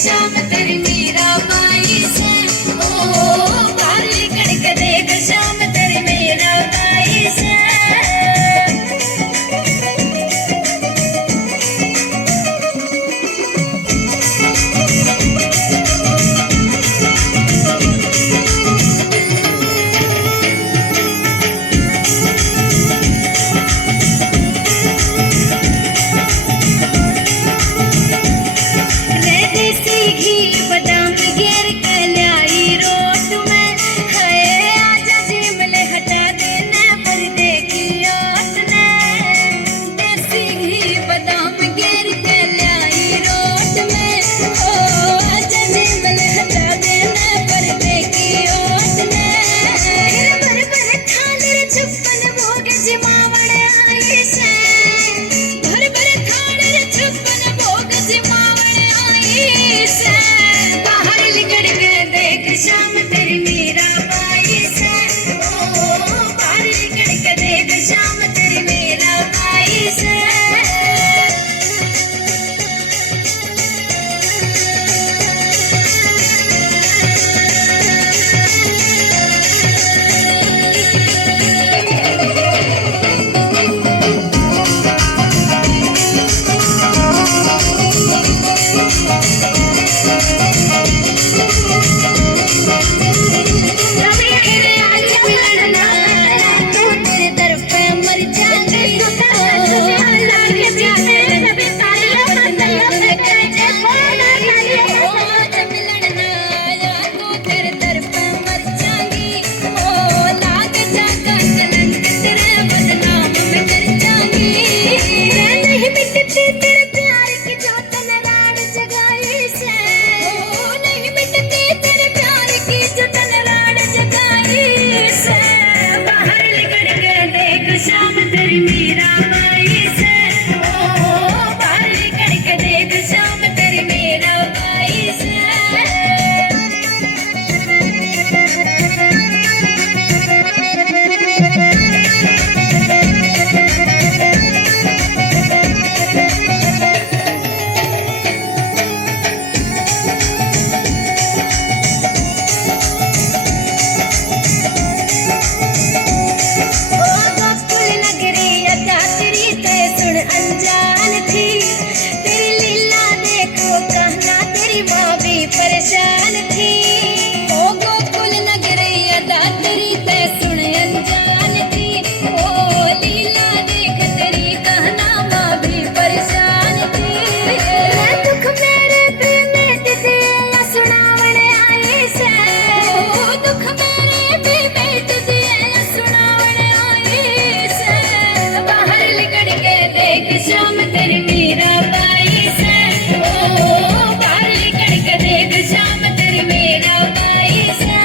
शाम तेरी मीरा बाई से, ओ बाहर निकल के देख शाम तेरी मीरा बाई से। शाम तेरी मीरा बाई से, ओ बाहर निकल के देख शाम तेरी मीरा बाई से। शाम तेरी मीरा बाई से, ओ बाहर निकल के देख शाम तेरी मीरा बाई से। अनजान थी तेरी लीला देखो कहना तेरी माँ भी परेशान थी। ओ गोकुल नगरी अदा तेरी तय सुन अनजान थी, ओ लीला देख तेरी कहना माँ भी परेशान थी। दुख मेरे प्रेम दिते या सुनावण आई से, ओ दुख मेरे भी बेट दिए या सुनावण आई से। बाहर निकल के देख शाम तेरी मीरा बाई से, ओ बाहर निकल के देख शाम तेरी मीरा बाई से।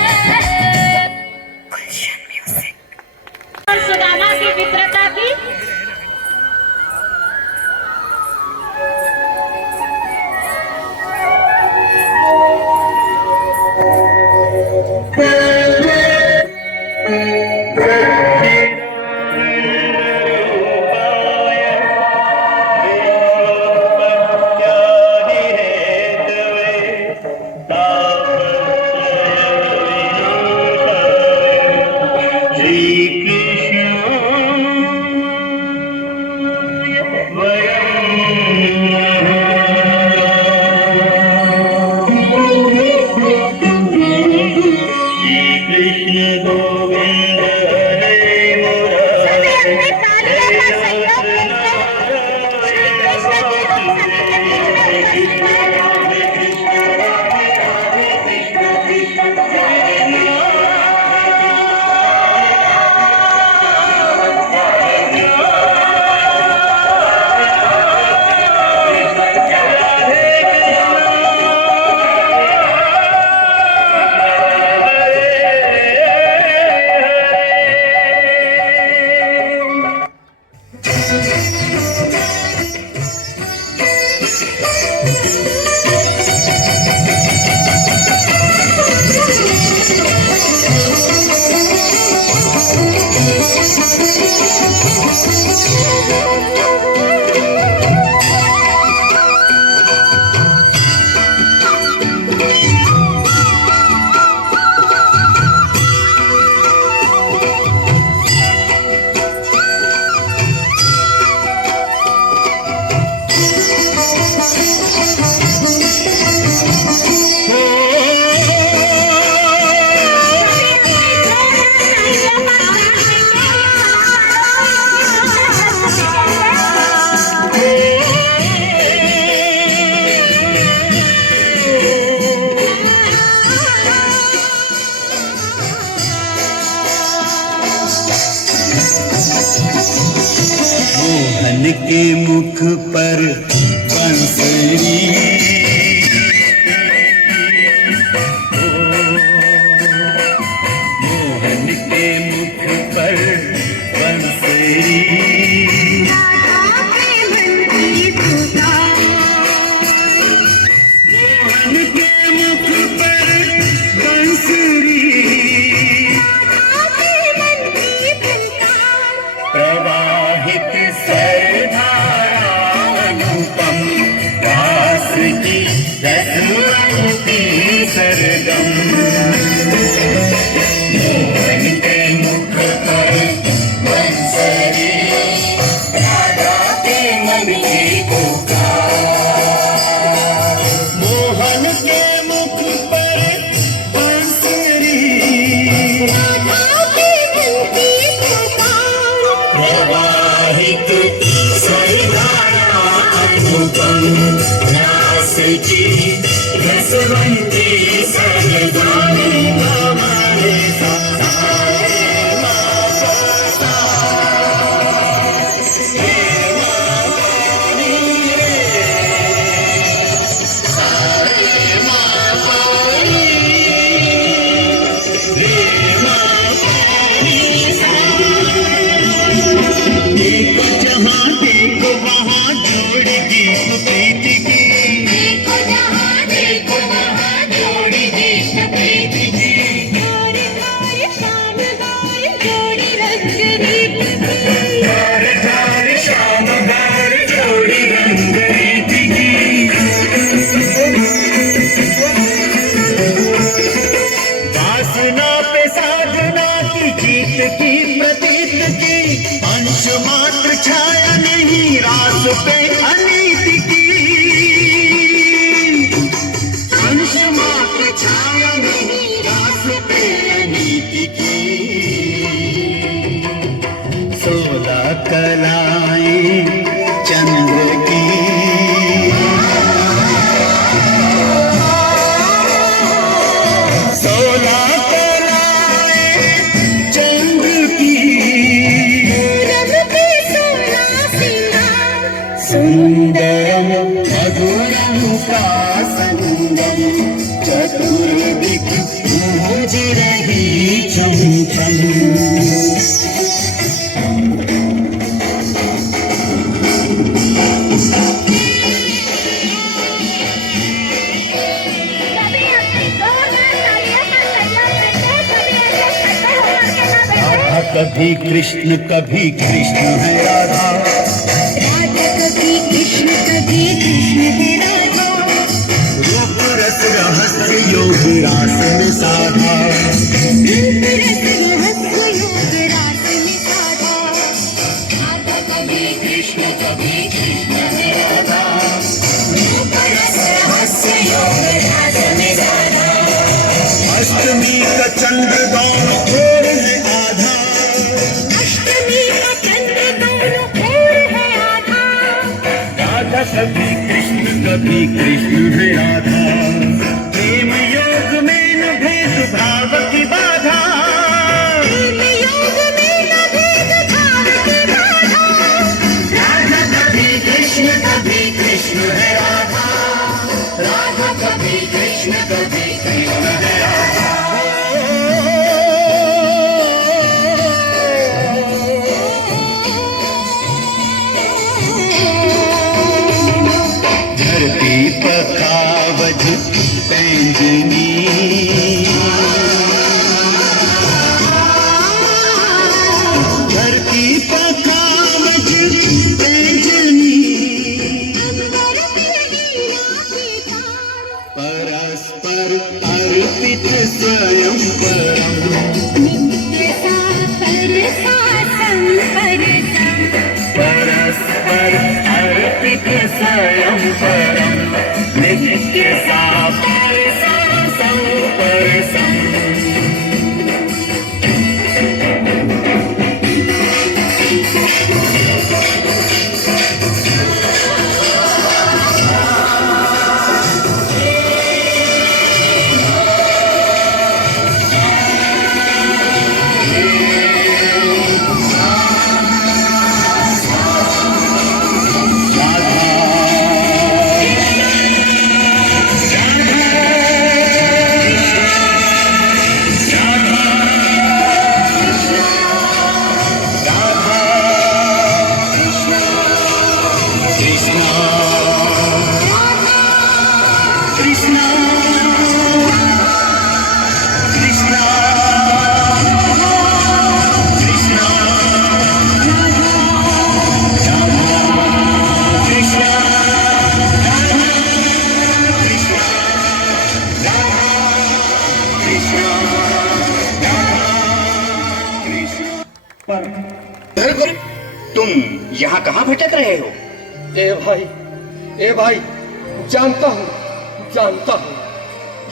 गुलशन म्यूजिक। और सुदामा की मित्रता की मोहन के मुख पर बंसरी, मोहन के मुख पर बंसरी, मोहन के मुख पर बंसरी, प्रवाहित सरधारा अनुपम रास की रसवंती सरगम। मोहन के मुख पर बंसरी, राधा के मन की पुकार। मोहन के मुख पर बंसरी, प्रवाहित सरधारा अनुपम रास की रसवंती सरगम। हमारे जहाँ देखो वहाँ जोड़ी गीत प्रीति की, देखो जहाँ देखो वहाँ जोड़ी गीत प्रीति की, धार धार शानदार जोड़ी रंग रीत की, धार धार शानदार जोड़ी रंग रीति की। वासना पे साधना की जीत की प्रतीत की, अंश मात्र छाया नहीं रास पे अनीति की, अंश मात्र छाया नहीं रास पे अनीति की। 16 कलाएं चंद्र की, 16 कलाएं चंद्र की, सुंदरम मधुरम का संगम, चतुर्दिक गूंज रही छम छम। राधा कभी कृष्ण है राधा, राधा कभी कृष्ण है राधा, रूप रस रहस्य योग रास में साधा, रूप रस रहस्य योग रास में साधा। राधा कभी कृष्ण है राधा, रूप रस रहस्य योग रास में साधा। अष्टमी का चंद्र दोनों ओर है आधा, अष्टमी का चंद्र दोनों ओर है आधा, राधा कभी कृष्ण है राधा। प्रेम योग में न भेद भाव की बाधा, प्रेम योग में न भेद भाव की बाधा। राधा कभी कृष्ण है राधा, राधा कभी कृष्ण है राधा। धरती पखावज पैंजनी, धरती पखावज पैंजनी, परस्पर अर्पित स्वयं परम, नित्य सा परसा संपरसा, परस्पर अर्पित स्वयं परम। कृष्णा कृष्णा कृष्णा कृष्णा पर तुम यहाँ कहाँ भटक रहे हो? ए भाई, जानता हूँ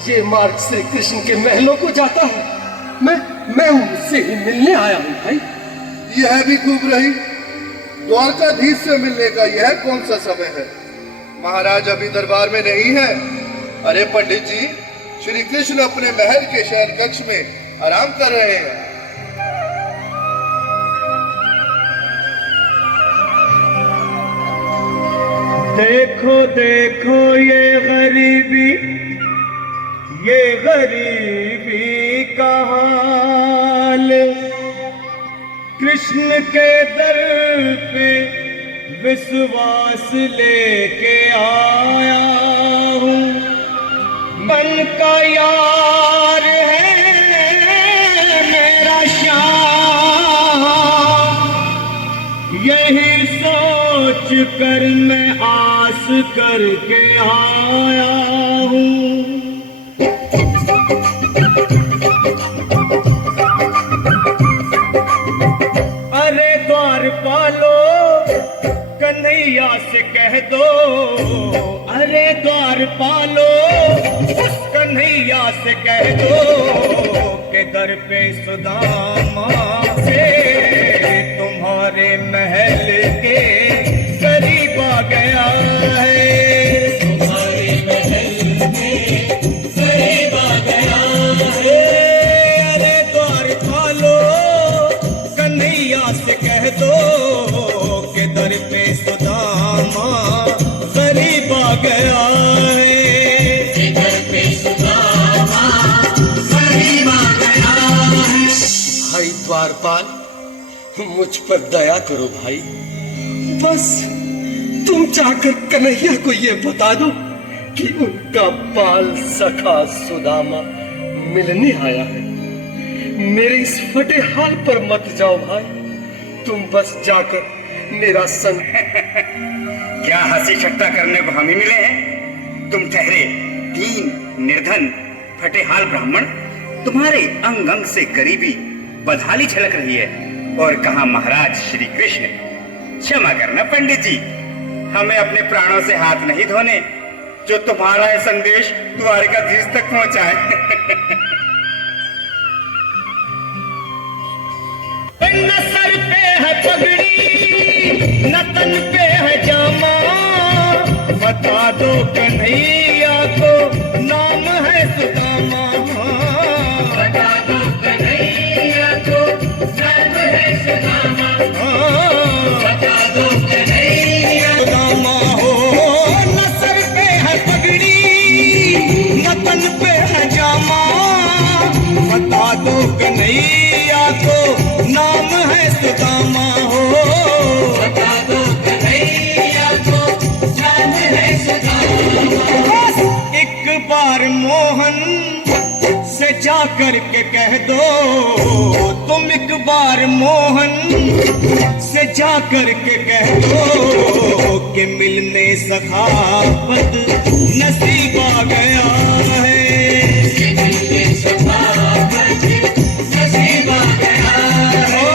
ये मार्ग श्री कृष्ण के महलों को जाता है। मैं उनसे ही मिलने आया हूँ भाई। यह भी खूब रही, द्वारकाधीश से मिलने का यह कौन सा समय है? महाराज अभी दरबार में नहीं है। अरे पंडित जी, श्री कृष्ण अपने महल के शयन कक्ष में आराम कर रहे हैं। देखो देखो ये गरीबी का हाल, कृष्ण के दर पे विश्वास लेके आया हूँ। मन का यार है मेरा श्याम, यही सोच कर मैं आस करके आया हूँ। अरे द्वारपालो कन्हैया से कह दो, अरे द्वारपालो कन्हैया से कह दो के दर पे सुदामा से तुम्हारे महल के करीब आ गया है। तुम्हारे महल के करीब आ गया है। अरे द्वारपालो कन्हैया से कह दो के दर पे सुदामा करीब आ गया है। दर पे सुदामा करीब आ गया है। भाई द्वारपाल, मुझ पर दया करो भाई। बस तुम जाकर कन्हैया को ये बता दो कि उनका बाल सखा सुदामा मिलने आया है। मेरे इस फटे हाल पर मत जाओ भाई, तुम बस जाकर मेरा संग। क्या हंसी ठट्टा करने को हम ही मिले हैं? तुम ठहरे दीन निर्धन फटे हाल ब्राह्मण, तुम्हारे अंग अंग से गरीबी बदहाली झलक रही है। और कहा महाराज श्री कृष्ण। क्षमा करना पंडित जी, हमें अपने प्राणों से हाथ नहीं धोने जो तुम्हारा यह संदेश द्वारकाधीश तक पहुंचाए। न सर पे है पगड़ी न तन पे है जामा, बता दो कन्हैया को नाम है सुदामा। बता दो कन्हैया को नाम है सुदामा। बता दो कन्हैया सुदामा हो। न सर पे है पगड़ी न तन पे है जामा, बता दो कन्हैया को नाम है सुदामा हो। बता दो कन्हैया को नाम है सुदामा। एक बार मोहन से जा कर के कह दो, तुम एक बार मोहन से जा कर के कह दो कि मिलने सखावत नसीब आ गया है। मिलने सखावत नसीब आ गया है।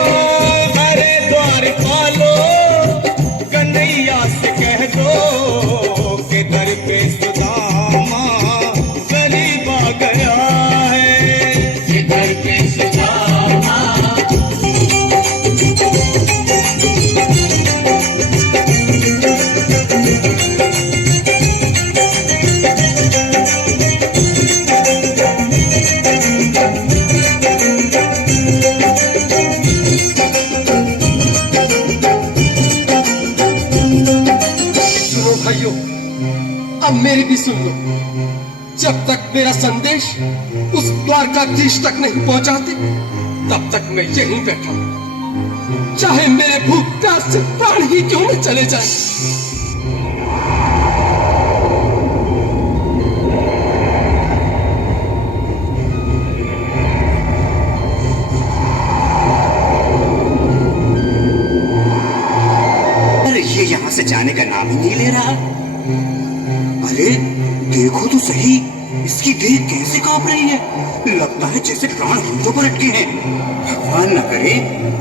अरे द्वारपालो कन्हैया से कह दो कि दर पे सुदामा करीब आ गया है। दर पे सुदामा। भाइयों, अब मेरी भी सुन लो। जब तक मेरा संदेश उस द्वारकाधीश तक नहीं पहुंचाते, तब तक मैं यहीं बैठा हूं, चाहे मेरे भूख प्यास से प्राण ही क्यों न चले जाए। देखो तो सही, इसकी देह कैसे कांप रही है। लगता है जैसे प्राण होठों पर अटके हैं। भगवान न करे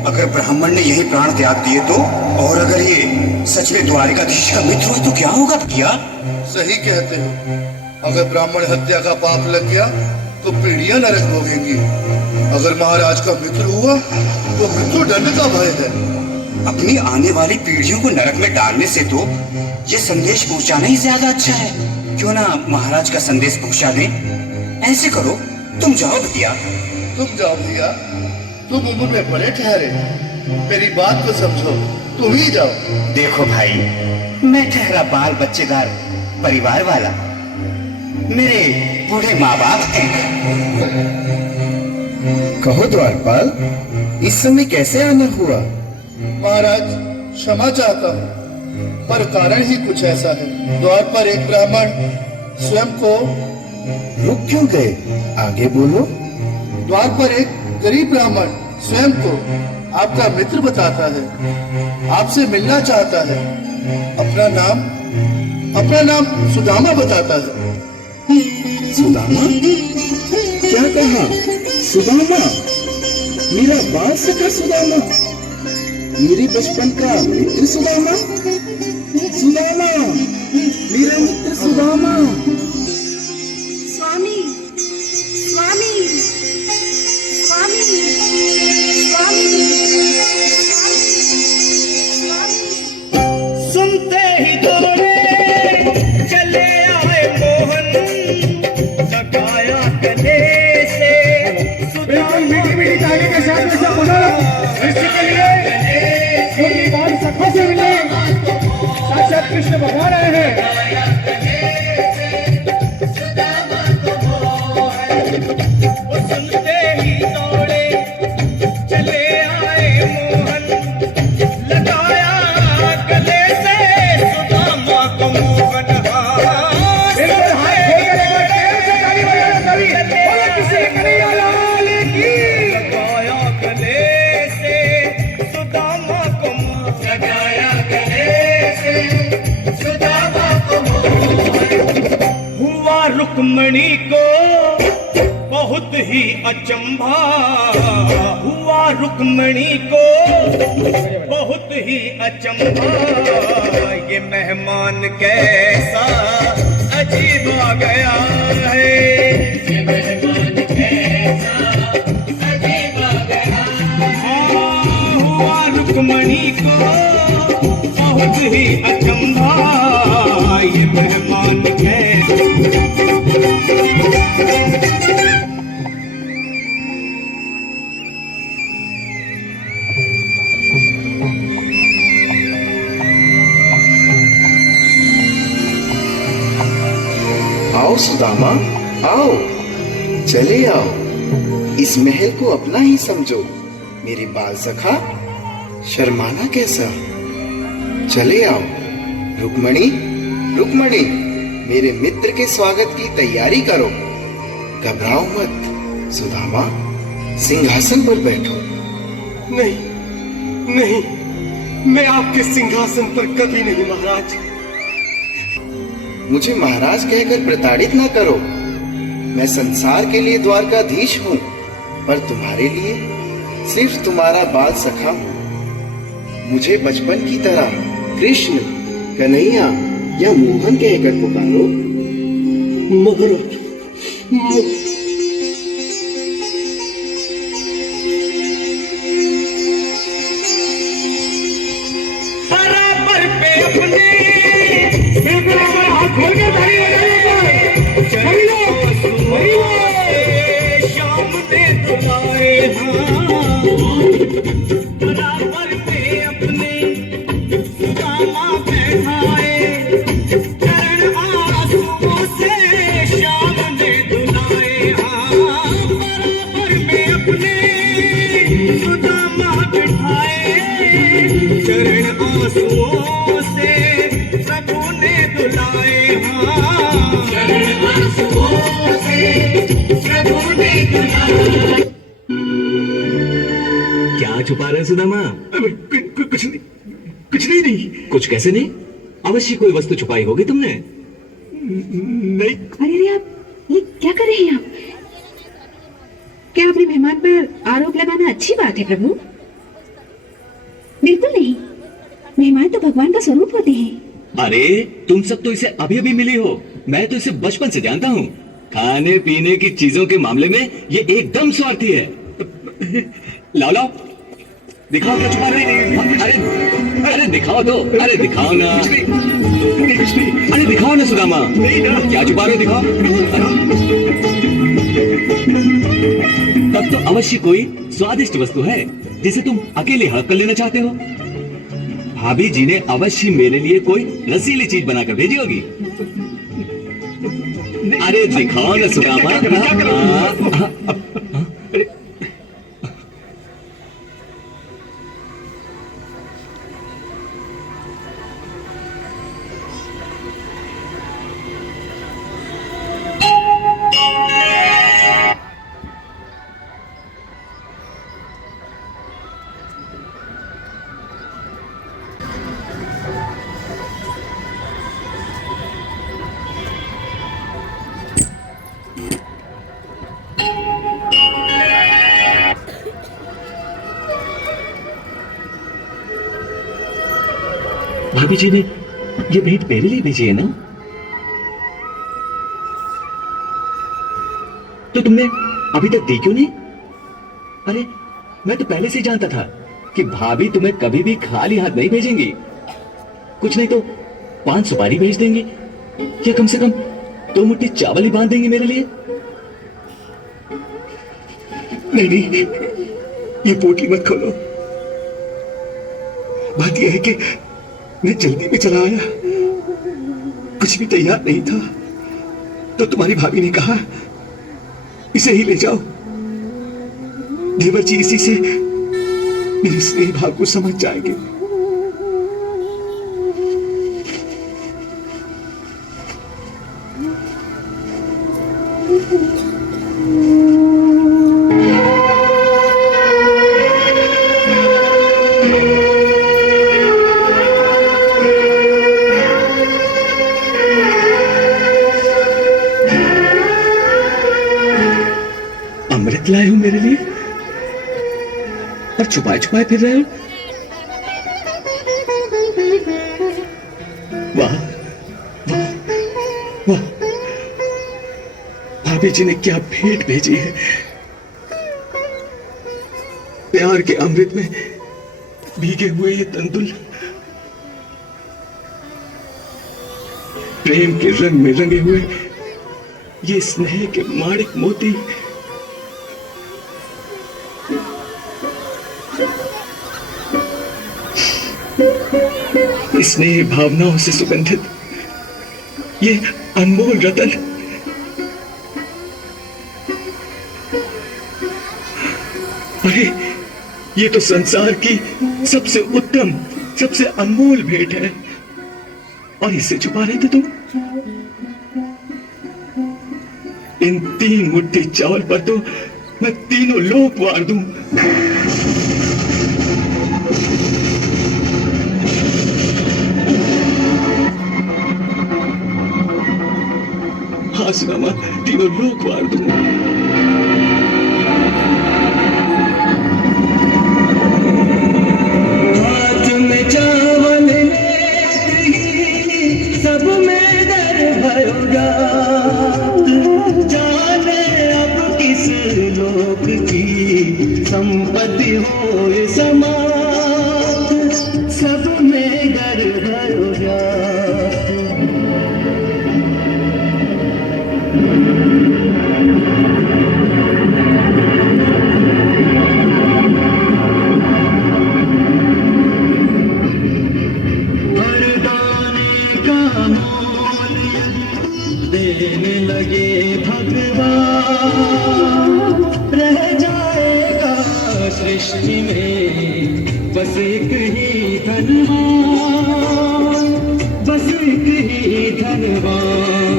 अगर ब्राह्मण ने यही प्राण त्याग दिए तो, और अगर ये सच में द्वारिकाधीश का मित्र हुआ तो क्या होगा भैया? सही कहते हो। अगर ब्राह्मण हत्या का पाप लग गया तो पीढ़ियां नरक भोगेंगी। अगर महाराज का मित्र हुआ तो मृत्यु दंड का भय है। अपनी आने वाली पीढ़ियों को नरक में डालने से तो ये संदेश पहुंचाना ही ज्यादा अच्छा है। क्यों ना महाराज का संदेश पहुंचा दें। ऐसे करो, तुम जाओ भैया। तुम जाओ भैया, तुम उम्र में बड़े ठहरे, मेरी बात को समझो, तुम ही जाओ। देखो भाई, मैं ठहरा बाल बच्चेदार परिवार वाला, मेरे बूढ़े माँ बाप हैं। कहो द्वारपाल, इस समय कैसे आना हुआ? महाराज क्षमा चाहता हूँ, पर कारण ही कुछ ऐसा है। द्वार पर एक ब्राह्मण स्वयं को रुक क्यों गए? आगे बोलो। द्वार पर एक गरीब ब्राह्मण स्वयं को आपका मित्र बताता है, आपसे मिलना चाहता है। अपना नाम सुदामा बताता है। सुदामा? क्या कहा? सुदामा? मेरा बाल सखा सुदामा? मेरे बचपन का मित्र सुदामा? सुदामा, मेरा मित्र सुदामा। स्वामी स्वामी स्वामी स्वामी स्वामी। सुनते ही दौड़े चले आए मोहन, लगाया गले से मीठी मीठी ताली के साथ में सब के लिए अपनी बाल सखों से मिले। साक्षात कृष्ण भगवान आए हैं। वो सुनते ही दौड़े चले आए मोहन, लगाया गले से सुदामा को मोहन। लगाया गले से सुदामा को, लगाया गले से सुदामा को। हुआ रुक्मणी को बहुत ही अचंभा, हुआ रुक्मणी को बहुत ही अचंभा। ये मेहमान कैसा अजीब आ गया है, ये मेहमान कैसा अजीब आ गया है। हुआ रुक्मणी को बहुत ही अचंभा, ये मेहमान कैसा। आओ सुदामा, आओ, चले आओ। इस महल को अपना ही समझो। मेरे बाल सखा, शर्माना कैसा? चले आओ। रुक्मणी, रुक्मणी, मेरे मित्र के स्वागत की तैयारी करो। घबराओ मत। सुदामा, सिंहासन पर बैठो। नहीं, नहीं, मैं आपके सिंहासन पर कभी नहीं महाराज। मुझे महाराज कहकर प्रताड़ित ना करो। मैं संसार के लिए द्वारकाधीश हूँ, पर तुम्हारे लिए सिर्फ तुम्हारा बाल सखा हूँ। मुझे बचपन की तरह कृष्ण, कन्हैया या मोहन कहकर पुकारो। महाराज, बराबर पे अपने हाथ खोल के ताली बजाने पर शाम ने तुम्हारे बराबर पे अपने सुदामा बैठाए। चरण आंसुओं से शाम ने धुलाए। बराबर में अपने सुदामा बैठाए। चरण आंसुओं से प्रभु ने धुलाए। चरण आंसुओं से प्रभु ने धुलाए। क्या छुपा रहे सुदामा? कुछ नहीं, कुछ नहीं। कुछ कैसे नहीं? अवश्य कोई वस्तु छुपाई होगी तुमने। नहीं। अरे रे, आप ये क्या कर रहे हैं आप? क्या अपने मेहमान पर आरोप लगाना अच्छी बात है प्रभु? बिल्कुल नहीं। मेहमान तो भगवान का स्वरूप होते हैं। अरे तुम सब तो इसे अभी अभी मिली हो, मैं तो इसे बचपन से जानता हूँ। खाने पीने की चीजों के मामले में ये एकदम स्वार्थी है। लाओ लाओ, दिखाओ क्या छुपा रही है। अरे अरे दिखाओ तो, अरे दिखाओ ना, अरे दिखाओ ना सुदामा, क्या छुपा रहे हो, दिखाओ। तब तो अवश्य कोई स्वादिष्ट वस्तु है जिसे तुम अकेले हड़प कर लेना चाहते हो। भाभी जी ने अवश्य मेरे लिए कोई रसीली चीज बनाकर भेजी होगी। अरे दिखाओ ना सुदामा। भाभी जी ने ये भेंट मेरे लिए भेजी है ना? तो तुमने अभी तक दी क्यों नहीं? अरे मैं तो पहले से जानता था कि भाभी तुम्हें कभी भी खाली हाथ नहीं भेजेंगी। कुछ नहीं तो 5 सुपारी भेज देंगी, या कम से कम 2 मुट्ठी चावल ही बांध देंगी मेरे लिए। नहीं नहीं, ये पोटली मत खोलो। बात यह है कि मैं जल्दी में चला आया, कुछ भी तैयार नहीं था, तो तुम्हारी भाभी ने कहा इसे ही ले जाओ। देवर जी इसी से मेरे स्नेह भाव को समझ जाएंगे। अमृत लाए हो मेरे लिए और छुपाए छुपाए फिर रहे हो। वाह वाह वाह, भाभी जी ने क्या भेंट भेजी है। प्यार के अमृत में भीगे हुए ये तंदुल, प्रेम के रंग में रंगे हुए ये स्नेह के माणिक मोती, स्नेह भावनाओं से सुगंधित ये अनमोल रतन, अरे ये तो संसार की सबसे उत्तम, सबसे अनमोल भेंट है, और इसे छुपा रहे थे तुम। इन 3 मुट्ठी चावल पर तो मैं तीनों लोक वार दूं। हाँ सुदामा, तीनों लोक वार दूं। हाथ में चावल लेते ही सब में दर भरोगा, जाने अब किस लोक की संपत्ति हो समाप्त, सब में दर भरोगा। देने लगे भगवान, रह जाएगा सृष्टि में बस एक ही धनवान, बस एक ही धनवान।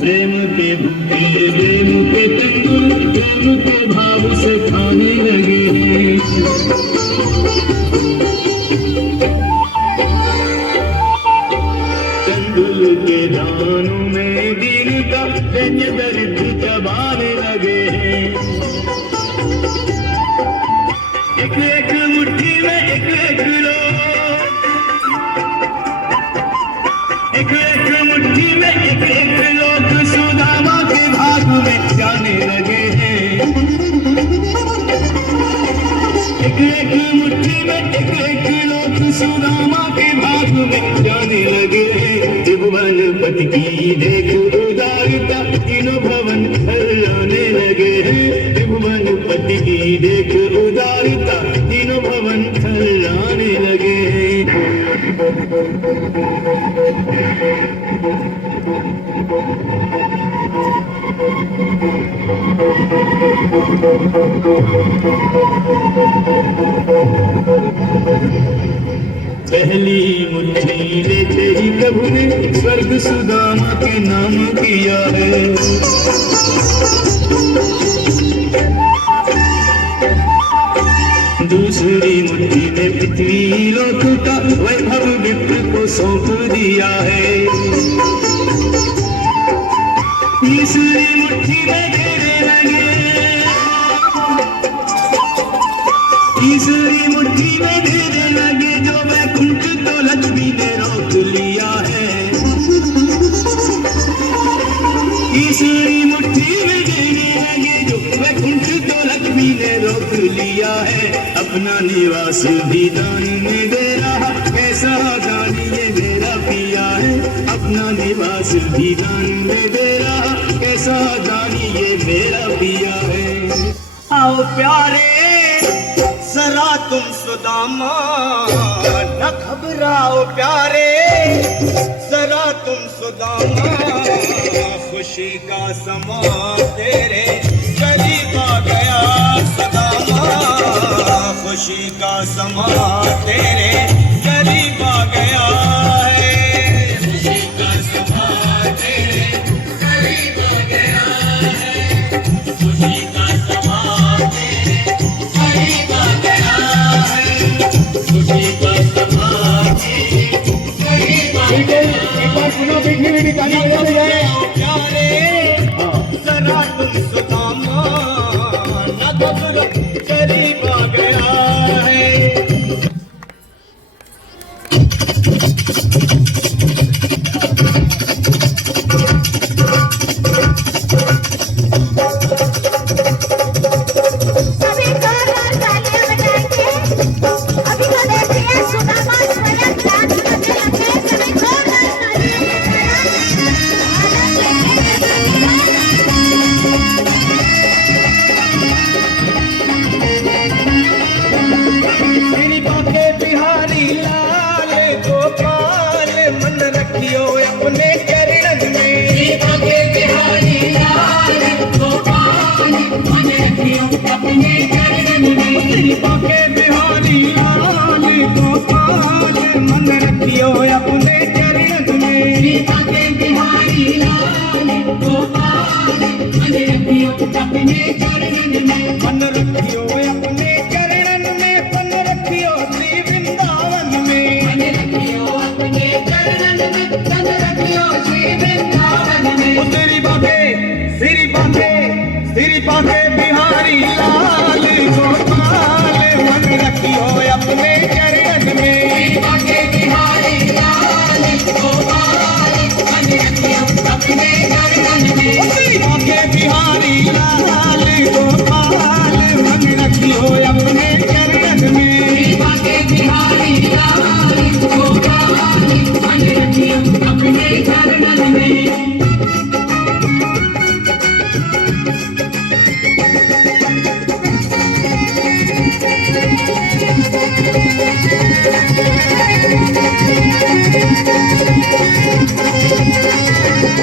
प्रेम के भूखे, प्रेम के तंदुल, प्रेम के भाव से खाने लगे हैं। मुट्ठी में एक एक लोग, एक एक मुट्ठी में एक एक लोग सुदामा के भाग में जाने लगे हैं। एक एक मुट्ठी में एक एक लोग सुदामा के भाग में जाने लगे हैं। त्रिभुवन पति की देख उदारता तीनों भवन हर्षाने लगे हैं। त्रिभुवन पति की देख उदारता तीनों भवन हर्षाने लगे हैं। पहली मुट्ठी लेते ही प्रभु ने स्वर्ग सुदामा के नाम किया है। दूसरी मुट्ठी में पृथ्वी लोक का वैभव विप्र को सौंप दिया है। तीसरी मुट्ठी में देने लगे, तीसरी मुट्ठी में देने लगे जो वैकुंठ तो लक्ष्मी ने रोक लिया है। तीसरी मुट्ठी में देने लगे जो वैकुंठ तो लक्ष्मी ने रोक लिया है। अपना निवास भी दान में दे रहा, कैसा दान ये मेरा पिया है। अपना निवास भी दान में दे रहा, कैसा दान ये मेरा पिया है। आओ प्यारे जरा तुम सुदामा न घबराओ प्यारे, जरा तुम सुदामा खुशी का समा तेरे करीब आ गया। सुदामा खुशी का समा तेरे करीब आ गया है। खुशी का समा तेरे करीब आ गया है। खुशी का समा तेरे करीब आ गया है। खुशी का समा तेरे करीब आ गया है। एक बार पुनः देखने में भी ताली बजा जाए। प्यारे जरा तुम सुदामा न घबराओ करीब आ गया है। सभी जोरदार तालियां बजाएंगे। अभी तो देखिए सुदामा स्वयं डांस करने लगे। सभी जोरदार तालियां श्री बाके बिहारी लाल गोपाल मन रखियो अपने चरणन में। श्री बाके बिहारी लाल गोपाल मन रखियो अपने चरणन में। श्री बाके बिहारी लाल गोपाल मन रखियो अपने चरणन में। श्री बाके बिहारी लाल गोपाल मन रखियो अपने चरणन में। मन रखियो अपने चरणन में, मन रखियो श्री वृंदावन में। मन रखियो अपने चरणन में, मन रखियो श्री वृंदावन में। श्री बाके बिहारी लाल गोपाल मन रखियो अपने चरणन में। श्री बाके बिहारी लाल गोपाल मन रखियो अपने चरणन में। श्री बाके बिहारी लाल गोपाल मन रखियो अपने चरणन में। श्री बाके बिहारी लाल गोपाल मन रखियो अपने चरणन में।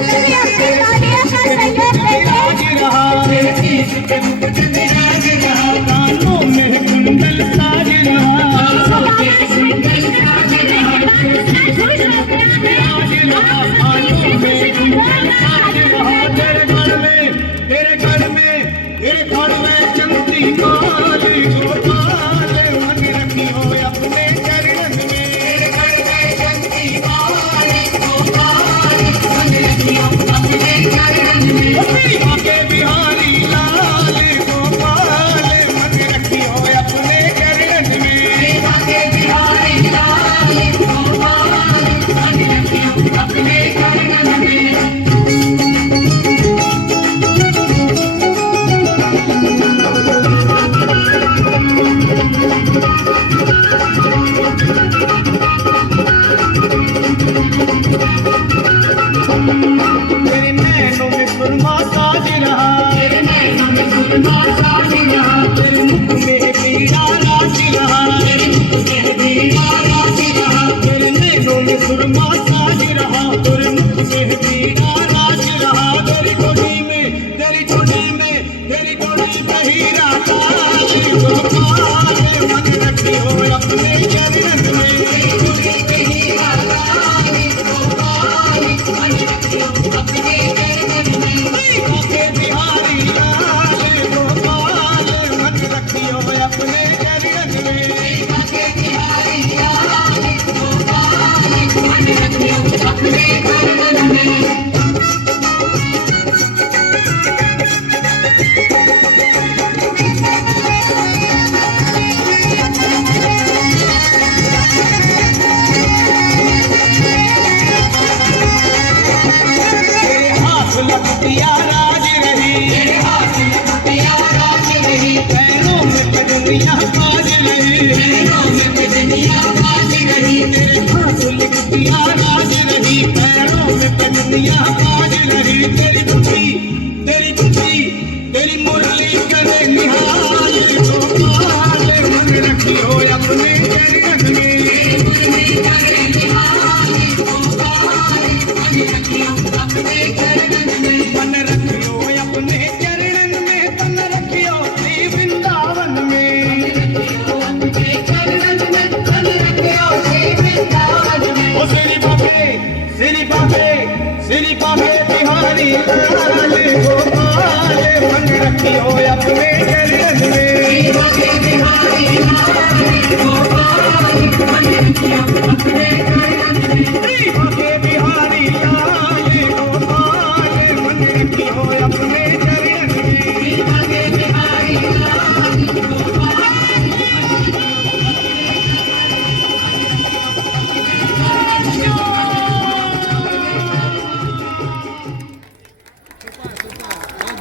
सभी अपनी तालियों का सहयोग देंगे। कानों में कुंडल साज रहा, तेरे घर में चलती माल गोपाल मन रखियो अपने चरणन में। तेरे घर में चलती माल गोपाल मन रखियो अपने चरणन में। बाके बिहारी लाल गोपाल मन रखियो अपने चरणन में। साज रहा, तेरे मुख में पीड़ा नाच रहा, तेरे मुख में पीड़ा नाच रहा, तेरे नैनों में सुरमा साज रहा, तेरे मुख में पीड़ा नाच रहा, तेरी डोली में तेरी डोली में तेरी डोली पे हीरा ताज गोपाल मन रखियो अपने चरण में, तेरी डोली पे हीरा ताज गोपाल मन रखियो अपने चरण में, काके बिहारी लाल गोपाल मन रखियो अपने चरण में, काके बिहारी लाल गोपाल मन रखियो अपने चरण में। लपटिया राज रही, तेरे हाथ लपटिया राज रही, पैरों में पगड़िया बाज रही, पैरों में पगड़िया बाज रही, तेरे हाथ लपटिया राज रही, पैरों में पगड़िया बाज रही, तेरी बुद्धि तेरी मुरली करे निहाल गोपाल मन रखियो अपने चरण में, तेरी मुरली करे निहाल गोपाल मन रखियो अपने चरण में, मन रखियो अपने चरणन में, तन रखियो श्री वृंदावन में, अपने चरणन में, तन रखियो श्री वृंदावन में। ओ श्री बाबे बिहारी लाल गोपाल मन रखियो अपने चरणन में, श्री बाबे बिहारी लाल गोपाल मन रखियो अपने चरणन में, श्री बाबे बिहारी लाल गोपाल मन रखियो अपने चरण में, श्री बाबे बिहारी लाल गोपाल।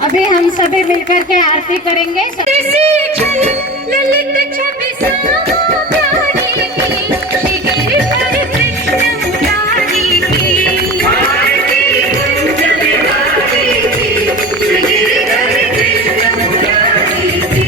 अभी हम सभी मिलकर के आरती करेंगे। ललित छवि श्यामा प्यारी की, श्री गिरिधर कृष्ण मुरारी की, आरती कुंज बिहारी की, श्री गिरिधर कृष्ण मुरारी की।